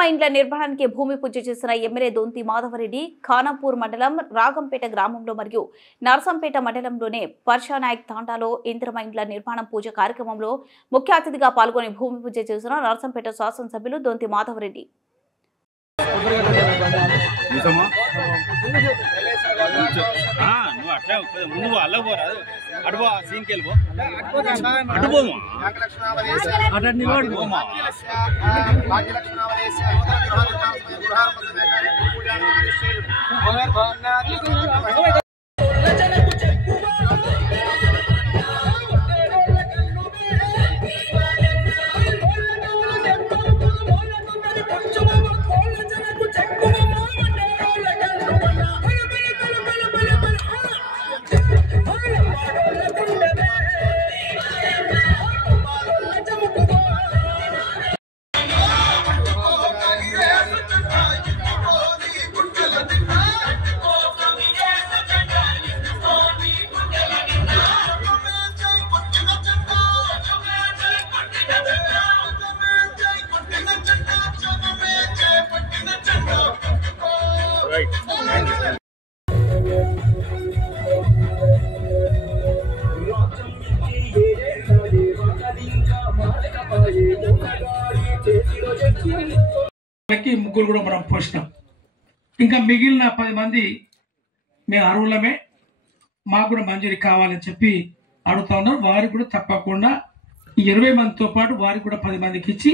ఇందిరమ్మ ఇండ్ల నిర్మాణానికి భూమి పూజ చేసిన ఎమ్మెల్యే దొంతి మాధవరెడ్డి ఖానాపూర్ మండలం రాగంపేట గ్రామంలో మరియు నర్సంపేట మండలంలోని పర్షానాయక్ తాండాలో ఇందిరమ్మ ఇండ్ల నిర్మాణం పూజ కార్యక్రమంలో ముఖ్య అతిథిగా పాల్గొని భూమి పూజ చేసిన నర్సంపేట శాసనసభ్యులు దొంతి మాధవరెడ్డి. ముగ్గురు కూడా మనం పోసినాం. ఇంకా మిగిలిన 10 మంది మేము అర్హులమే, మాకు కూడా మంజూరీ కావాలని చెప్పి అడుగుతా ఉన్నారు. వారికి కూడా తప్పకుండా ఈ 20 మందితో పాటు వారికి కూడా 10 మందికి ఇచ్చి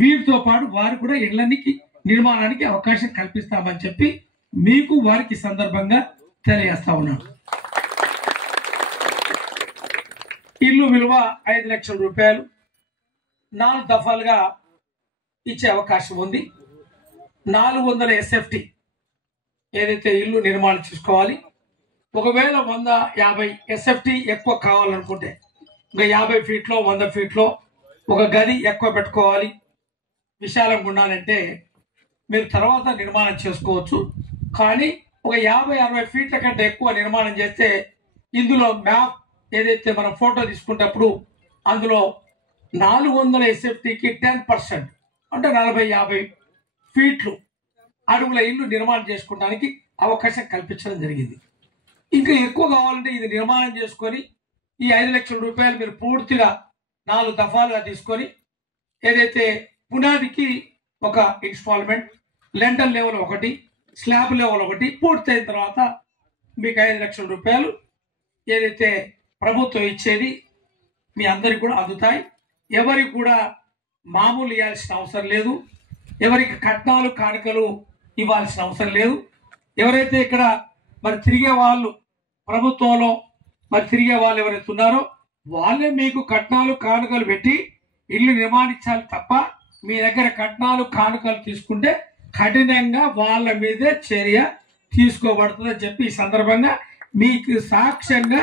వీరితో పాటు వారికి కూడా ఇళ్ళకి నిర్మాణానికి అవకాశం కల్పిస్తామని చెప్పి మీకు వారికి సందర్భంగా తెలియజేస్తా ఉన్నాను. ఇల్లు విలువ 5 లక్షల రూపాయలు 4 దఫాలుగా ఇచ్చే అవకాశం ఉంది. 400 SFT ఏదైతే ఇల్లు నిర్మాణం చేసుకోవాలి. ఒకవేళ 150 SFT ఎక్కువ కావాలనుకుంటే ఇంకా 50 ఫీట్లో 100 ఫీట్లో ఒక గది ఎక్కువ పెట్టుకోవాలి, విశాలంగా ఉండాలంటే మీరు తర్వాత నిర్మాణం చేసుకోవచ్చు. కానీ ఒక 50-60 ఫీట్ల కంటే ఎక్కువ నిర్మాణం చేస్తే ఇందులో మ్యాప్ ఏదైతే మనం ఫోటో తీసుకునేటప్పుడు అందులో 400 SFTకి 10% అంటే 40-50 ఫీట్లు అడుగుల ఇల్లు నిర్మాణం చేసుకోవడానికి అవకాశం కల్పించడం జరిగింది. ఇంకా ఎక్కువ కావాలంటే ఇది నిర్మాణం చేసుకొని ఈ 5 లక్షల రూపాయలు మీరు పూర్తిగా 4 దఫాలుగా తీసుకొని ఏదైతే పునాదికి ఒక installment, lintel level 1, slab level 1 పూర్తయిన తర్వాత మీకు 5 లక్షల రూపాయలు ఏదైతే ప్రభుత్వం ఇచ్చేది మీ అందరికి కూడా అందుతాయి. ఎవరికి కూడా మామూలు ఇవ్వాల్సిన అవసరం లేదు, ఎవరికి కట్నాలు కానుకలు ఇవ్వాల్సిన అవసరం లేదు. ఎవరైతే ఇక్కడ మరి తిరిగే వాళ్ళు ప్రభుత్వంలో మరి తిరిగే వాళ్ళు ఎవరైతే ఉన్నారో వాళ్ళే మీకు కట్నాలు కానుకలు పెట్టి ఇల్లు నిర్మాణించాలి తప్ప మీ దగ్గర కట్నాలు కానుకలు తీసుకుంటే కఠినంగా వాళ్ళ మీదే చర్య తీసుకోబడుతుందని చెప్పి ఈ సందర్భంగా మీకు సాక్ష్యంగా